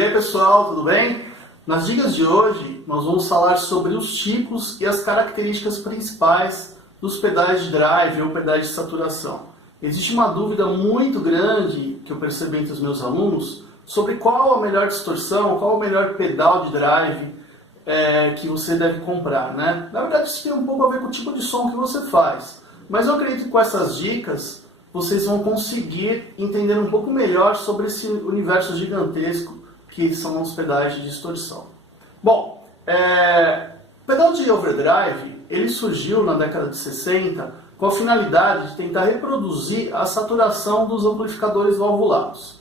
E aí pessoal, tudo bem? Nas dicas de hoje nós vamos falar sobre os tipos e as características principais dos pedais de drive ou pedais de saturação. Existe uma dúvida muito grande que eu percebi entre os meus alunos sobre qual a melhor distorção, qual o melhor pedal de drive que você deve comprar, né? Na verdade isso tem um pouco a ver com o tipo de som que você faz, mas eu acredito que com essas dicas vocês vão conseguir entender um pouco melhor sobre esse universo gigantesco que são os pedais de distorção. Bom, o pedal de overdrive ele surgiu na década de 60 com a finalidade de tentar reproduzir a saturação dos amplificadores valvulados.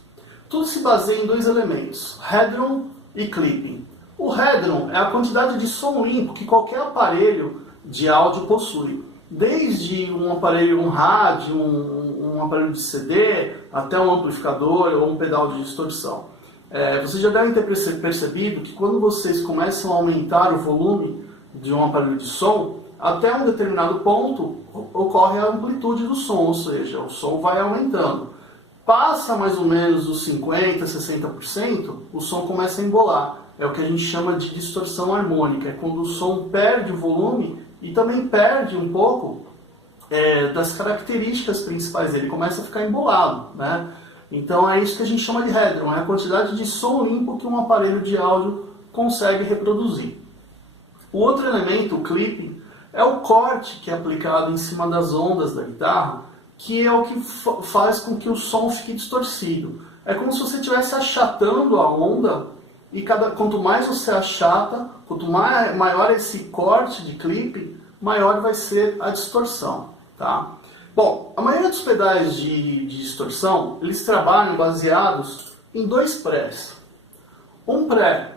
Tudo se baseia em dois elementos, headroom e clipping. O headroom é a quantidade de som limpo que qualquer aparelho de áudio possui. Desde um aparelho, um rádio, um aparelho de CD, até um amplificador ou um pedal de distorção. Vocês já devem ter percebido que quando vocês começam a aumentar o volume de um aparelho de som, até um determinado ponto ocorre a amplitude do som, ou seja, o som vai aumentando. Passa mais ou menos os 50%, 60%, o som começa a embolar. É o que a gente chama de distorção harmônica, é quando o som perde o volume e também perde um pouco das características principais dele, começa a ficar embolado, né? Então é isso que a gente chama de headroom, é a quantidade de som limpo que um aparelho de áudio consegue reproduzir. O outro elemento, o clipping, é o corte que é aplicado em cima das ondas da guitarra, que é o que faz com que o som fique distorcido. É como se você estivesse achatando a onda, e quanto mais você achata, quanto maior esse corte de clipping, maior vai ser a distorção, tá? Bom, a maioria dos pedais de distorção, eles trabalham baseados em dois prés. Um pré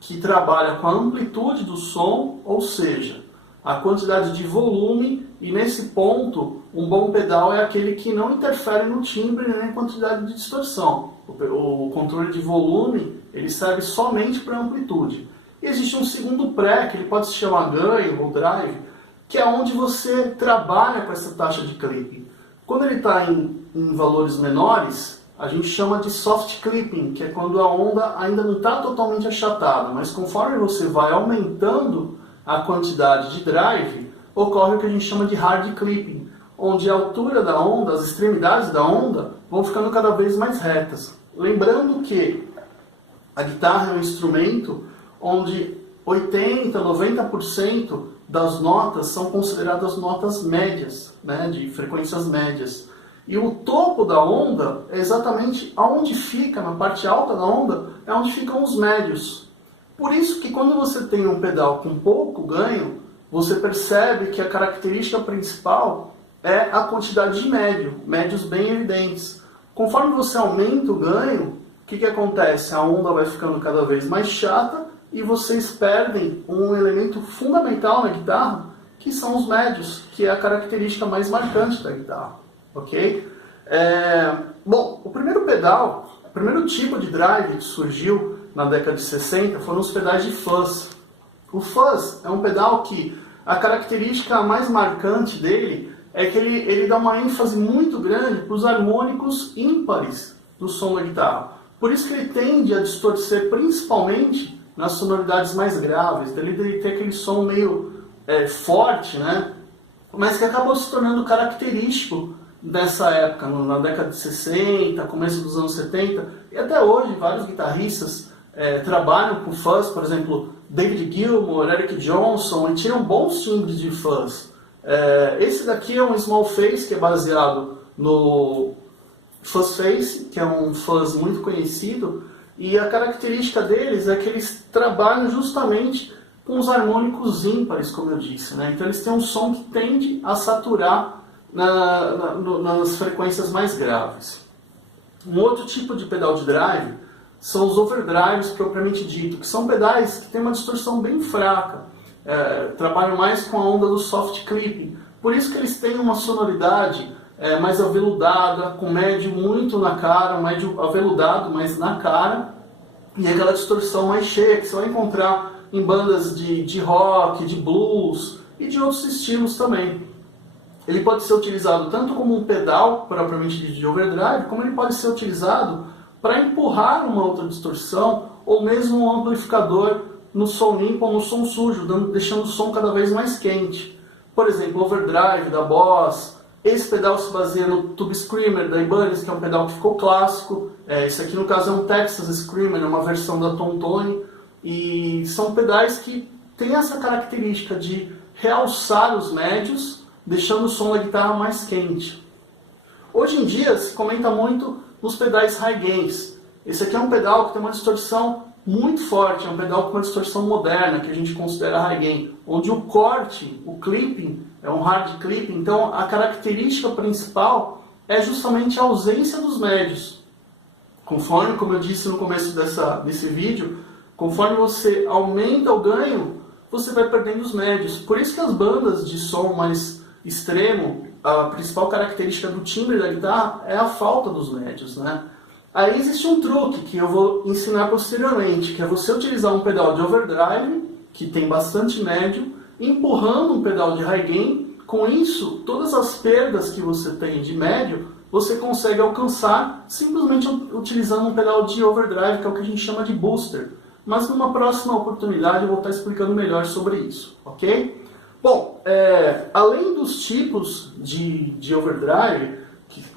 que trabalha com a amplitude do som, ou seja, a quantidade de volume, e nesse ponto, um bom pedal é aquele que não interfere no timbre nem na quantidade de distorção. O controle de volume, ele serve somente para amplitude. E existe um segundo pré, que ele pode se chamar ganho ou drive, que é onde você trabalha com essa taxa de clipping. Quando ele está em valores menores, a gente chama de soft clipping, que é quando a onda ainda não está totalmente achatada, mas conforme você vai aumentando a quantidade de drive, ocorre o que a gente chama de hard clipping, onde a altura da onda, as extremidades da onda, vão ficando cada vez mais retas. Lembrando que a guitarra é um instrumento onde 80%, 90% das notas são consideradas notas médias, né, de frequências médias. E o topo da onda é exatamente onde fica, na parte alta da onda, é onde ficam os médios. Por isso que quando você tem um pedal com pouco ganho, você percebe que a característica principal é a quantidade de médios bem evidentes. Conforme você aumenta o ganho, o que acontece? A onda vai ficando cada vez mais chata, e vocês perdem um elemento fundamental na guitarra, que são os médios, que é a característica mais marcante da guitarra, ok? Bom, o primeiro tipo de drive que surgiu na década de 60 foram os pedais de fuzz. O fuzz é um pedal que a característica mais marcante dele é que ele dá uma ênfase muito grande para os harmônicos ímpares do som da guitarra. Por isso que ele tende a distorcer principalmente nas sonoridades mais graves. Então ele tem aquele som meio forte, né? Mas que acabou se tornando característico dessa época, na década de 60, começo dos anos 70, e até hoje vários guitarristas trabalham com fuzz, por exemplo, David Gilmour, Eric Johnson, e tiram bons timbres de fuzz. Esse daqui é um small face, que é baseado no fuzz face, que é um fuzz muito conhecido, e a característica deles é que eles trabalham justamente com os harmônicos ímpares, como eu disse, né? Então eles têm um som que tende a saturar nas frequências mais graves. Um outro tipo de pedal de drive são os overdrives propriamente dito, que são pedais que têm uma distorção bem fraca, trabalham mais com a onda do soft clipping. Por isso que eles têm uma sonoridade mais aveludada, com médio muito na cara, médio aveludado, mas na cara, e aquela distorção mais cheia que você vai encontrar em bandas de rock, de blues e de outros estilos também. Ele pode ser utilizado tanto como um pedal propriamente de overdrive, como ele pode ser utilizado para empurrar uma outra distorção ou mesmo um amplificador no som limpo ou no som sujo, deixando o som cada vez mais quente. Por exemplo, o overdrive da Boss. Esse pedal se baseia no Tube Screamer da Ibanez, que é um pedal que ficou clássico. Esse aqui no caso é um Texas Screamer, é uma versão da Tom Tone. E são pedais que têm essa característica de realçar os médios, deixando o som da guitarra mais quente. Hoje em dia se comenta muito nos pedais high gains. Esse aqui é um pedal que tem uma distorção muito forte, é um pedal com uma distorção moderna, que a gente considera high gain, onde o corte, o clipping, é um hard clipping, então a característica principal é justamente a ausência dos médios. Conforme, como eu disse no começo desse vídeo, conforme você aumenta o ganho, você vai perdendo os médios. Por isso que as bandas de som mais extremo, a principal característica do timbre da guitarra é a falta dos médios, né? Aí existe um truque que eu vou ensinar posteriormente, que é você utilizar um pedal de overdrive, que tem bastante médio, empurrando um pedal de high gain. Com isso, todas as perdas que você tem de médio, você consegue alcançar simplesmente utilizando um pedal de overdrive, que é o que a gente chama de booster. Mas numa próxima oportunidade eu vou estar explicando melhor sobre isso, ok? Bom, além dos tipos de overdrive,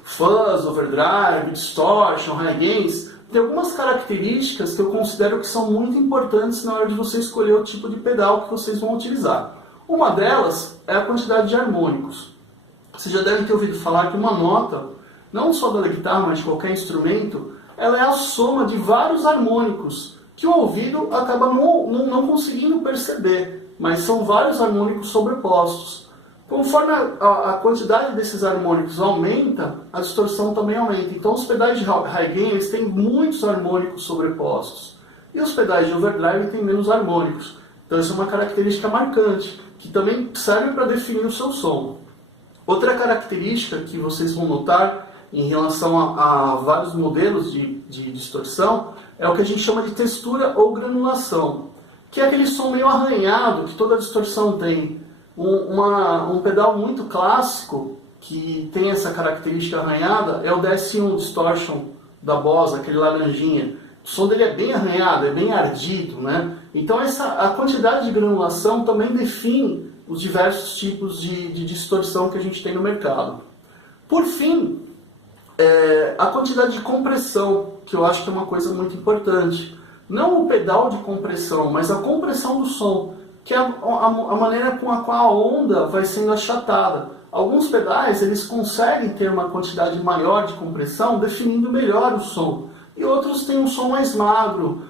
fuzz, overdrive, distortion, high gains, tem algumas características que eu considero que são muito importantes na hora de você escolher o tipo de pedal que vocês vão utilizar. Uma delas é a quantidade de harmônicos. Vocês já devem ter ouvido falar que uma nota, não só da guitarra, mas de qualquer instrumento, ela é a soma de vários harmônicos, que o ouvido acaba não conseguindo perceber, mas são vários harmônicos sobrepostos. Conforme a quantidade desses harmônicos aumenta, a distorção também aumenta. Então os pedais de high gain eles têm muitos harmônicos sobrepostos. E os pedais de overdrive têm menos harmônicos. Então essa é uma característica marcante, que também serve para definir o seu som. Outra característica que vocês vão notar em relação a vários modelos de distorção é o que a gente chama de textura ou granulação, que é aquele som meio arranhado que toda distorção tem. Um pedal muito clássico que tem essa característica arranhada é o DS1 Distortion da Boss, aquele laranjinha. O som dele é bem arranhado, é bem ardido, né? Então a quantidade de granulação também define os diversos tipos de distorção que a gente tem no mercado. Por fim, a quantidade de compressão, que eu acho que é uma coisa muito importante. Não o pedal de compressão, mas a compressão do som, que é a maneira com a qual a onda vai sendo achatada. Alguns pedais eles conseguem ter uma quantidade maior de compressão, definindo melhor o som. E outros têm um som mais magro,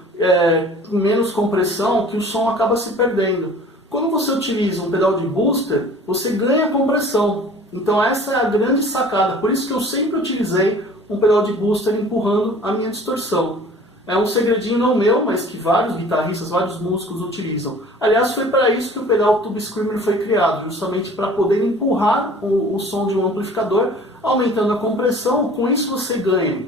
com menos compressão, que o som acaba se perdendo. Quando você utiliza um pedal de booster, você ganha compressão. Então essa é a grande sacada. Por isso que eu sempre utilizei um pedal de booster empurrando a minha distorção. É um segredinho não meu, mas que vários guitarristas, vários músicos utilizam. Aliás, foi para isso que o pedal Tube Screamer foi criado, justamente para poder empurrar o som de um amplificador, aumentando a compressão. Com isso você ganha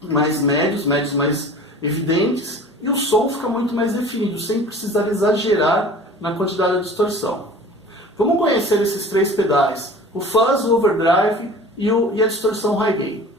mais médios mais evidentes, e o som fica muito mais definido, sem precisar exagerar na quantidade de distorção. Vamos conhecer esses três pedais, o fuzz, o overdrive e a distorção high gain.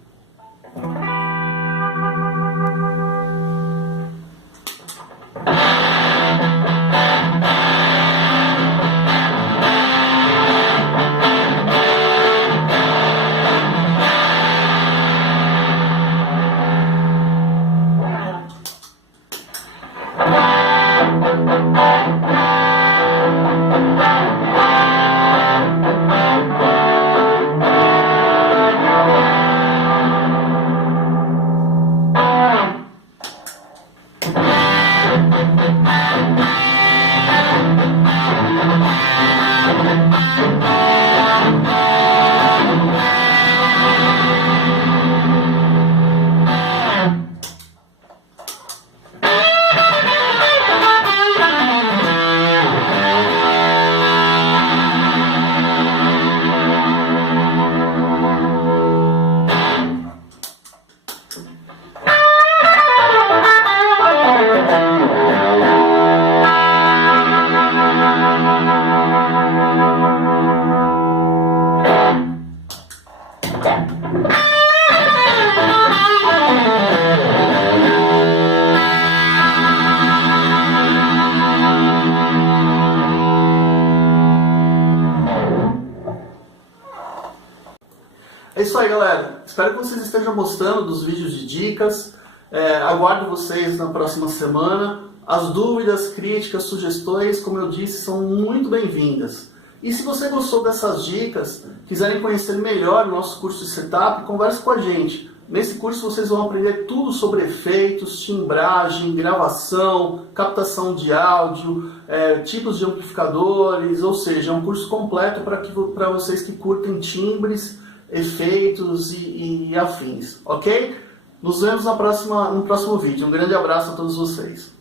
É isso aí, galera. Espero que vocês estejam gostando dos vídeos de dicas. Aguardo vocês na próxima semana. As dúvidas, críticas, sugestões, como eu disse, são muito bem-vindas. E se você gostou dessas dicas, quiserem conhecer melhor o nosso curso de setup, converse com a gente. Nesse curso vocês vão aprender tudo sobre efeitos, timbragem, gravação, captação de áudio, tipos de amplificadores, ou seja, é um curso completo para vocês que curtem timbres, efeitos e afins, ok? Nos vemos no próximo vídeo. Um grande abraço a todos vocês.